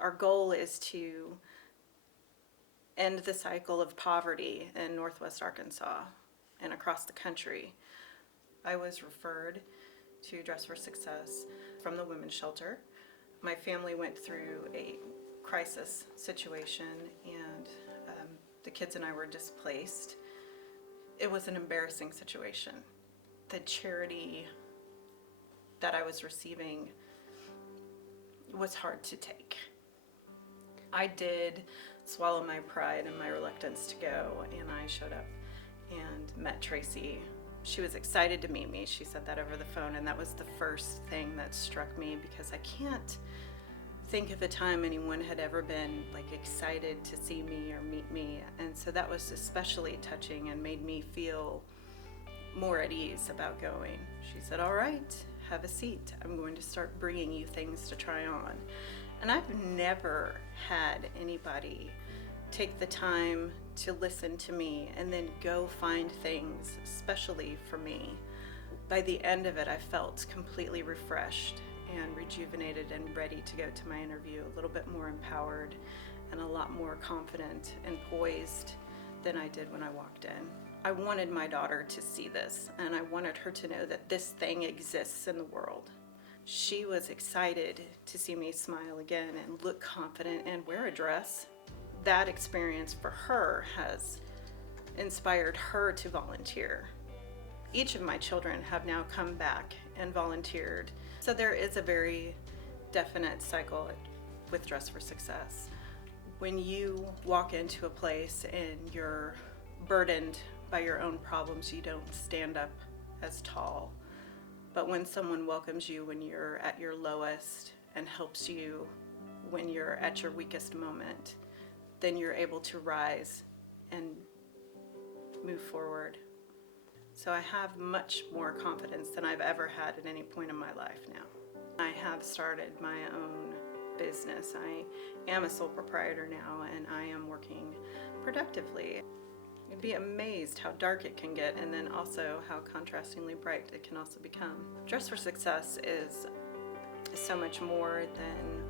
Our goal is to end the cycle of poverty in Northwest Arkansas and across the country. I was referred to Dress for Success from the women's shelter. My family went through a crisis situation, and the kids and I were displaced. It was an embarrassing situation. The charity that I was receiving was hard to take. I did swallow my pride and my reluctance to go, and I showed up and met Tracy. She was excited to meet me. She said that over the phone, and that was the first thing that struck me, because I can't think of a time anyone had ever been excited to see me or meet me. And so that was especially touching and made me feel more at ease about going. She said, "All right, have a seat. I'm going to start bringing you things to try on." And I've never had anybody take the time to listen to me and then go find things especially for me. By the end of it, I felt completely refreshed and rejuvenated and ready to go to my interview, a little bit more empowered and a lot more confident and poised than I did when I walked in. I wanted my daughter to see this, and I wanted her to know that this thing exists in the world. She was excited to see me smile again and look confident and wear a dress. That experience for her has inspired her to volunteer. Each of my children have now come back and volunteered. So there is a very definite cycle with Dress for Success. When you walk into a place and you're burdened by your own problems, you don't stand up as tall. But when someone welcomes you when you're at your lowest and helps you when you're at your weakest moment, then you're able to rise and move forward. So I have much more confidence than I've ever had at any point in my life now. I have started my own business. I am a sole proprietor now, and I am working productively. You'd be amazed how dark it can get, and then also how contrastingly bright it can also become. Dress for Success is so much more than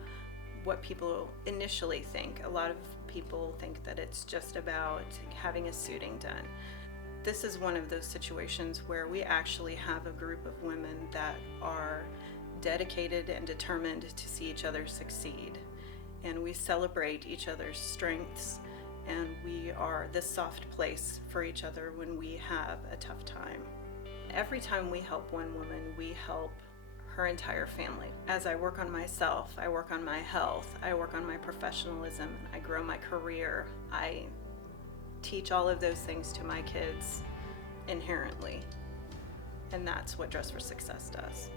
what people initially think. A lot of people think that it's just about having a suiting done. This is one of those situations where we actually have a group of women that are dedicated and determined to see each other succeed. And we celebrate each other's strengths, and we are the soft place for each other when we have a tough time. Every time we help one woman, we help her entire family. As I work on myself, I work on my health, I work on my professionalism, I grow my career. I teach all of those things to my kids inherently. And that's what Dress for Success does.